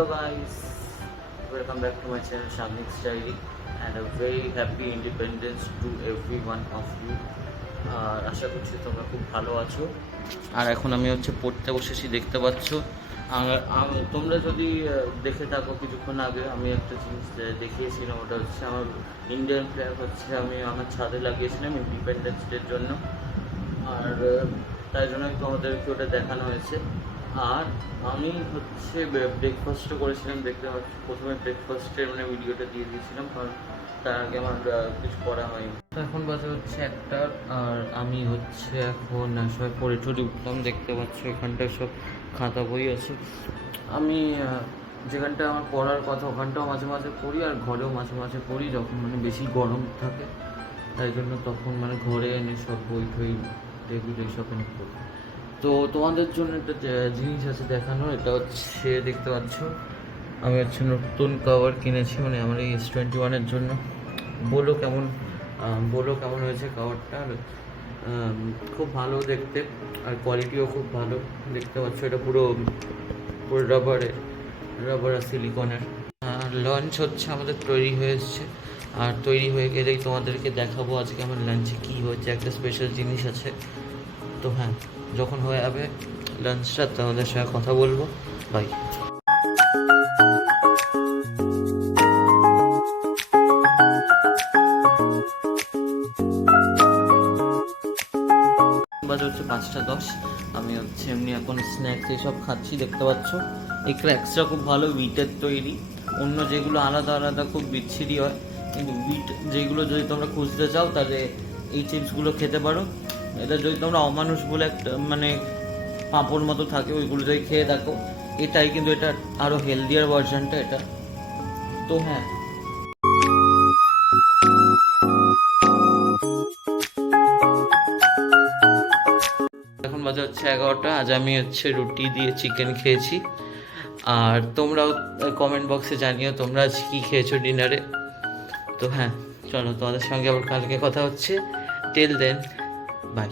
Hello guys, welcome back to my channel Shamik's Diary and a very happy independence to every one of you. আর আশা করছি তোমরা খুব ভালো আছো। আর এখন আমি পড়তে বসেছি, দেখতে পাচ্ছ। আর তোমরা যদি দেখে থাকো কিছুক্ষণ আগে আমি একটা জিনিস দেখিয়েছিলাম, ওটা হচ্ছে আমার ইন্ডিয়ান ফ্ল্যাগ আমি আমার ছাদে লাগিয়েছিলাম ইন্ডিপেন্ডেন্স ডের জন্য। আর তাই জন্য তোমাদেরকে ওটা দেখানো হয়েছে। আর আমি ব্রেকফাস্টও করেছিলাম, দেখতে পাচ্ছি। প্রথমে ব্রেকফাস্টের ভিডিওটা দিয়ে দিয়েছিলাম, কারণ তার আগে আমার কিছু করা হয়নি। এখন বাজে একটা, আর আমি এখন সবাই পড়ে টড়ে উঠলাম। দেখতে পাচ্ছ এখানটায় সব খাতা বই আছে। আমি যেখানটা আমার পড়ার কথা ওখানটাও মাঝে মাঝে পড়ি, আর ঘরেও মাঝে মাঝে পড়ি যখন বেশি গরম থাকে। তাই জন্য তখন ঘরে এনে সব বই টই টেবিল এইসব এনে পড়ি। তো তোমাদের জন্য একটা জিনিস আছে দেখানো। এটা দেখতে পাচ্ছ আমি নতুন কভার কিনেছি, আমার এই S21-এর জন্য। বলো কেমন হয়েছে কভারটা। খুব ভালো দেখতে, আর কোয়ালিটিও খুব ভালো। দেখতে পাচ্ছ এটা পুরো রাবার আর সিলিকনের। লাঞ্চ আমাদের তৈরি হয়ে এসছে, আর তৈরি হয়ে গেলেই তোমাদেরকে দেখাবো আজকে আমার লাঞ্চে কী হয়েছে। একটা স্পেশাল জিনিস আছে। তো হ্যাঁ, যখন হয়ে যাবে লাঞ্চটা তোমাদের সঙ্গে কথা বলবো। বাই। বাজে 5:10। আমি এমনি এখন স্ন্যাক্স এইসব খাচ্ছি। দেখতে পাচ্ছ এই ক্র্যাক্সটা খুব ভালো, উইটের তৈরি। অন্য যেগুলো আলাদা আলাদা খুব বিচ্ছিরি হয়, কিন্তু উইট যেগুলো যদি তোমরা খুঁজতে চাও তাহলে এই চিপসগুলো খেতে পারো। এটা যদি তোমরা অমানুষ বলে একটা পাঁপড় মতো থাকে, ওইগুলো যদি খেয়ে দেখো, এটাই কিন্তু এটা আরও হেলদিয়ার ভার্সনটা এটা। তো হ্যাঁ, এখন বাজে 11টা। আজ আমি রুটি দিয়ে চিকেন খেয়েছি। আর তোমরাও কমেন্ট বক্সে জানিও তোমরা আজ কী খেয়েছো ডিনারে। তো হ্যাঁ, চলো তোমাদের সঙ্গে আবার কালকে কথা হচ্ছে। Till then, by.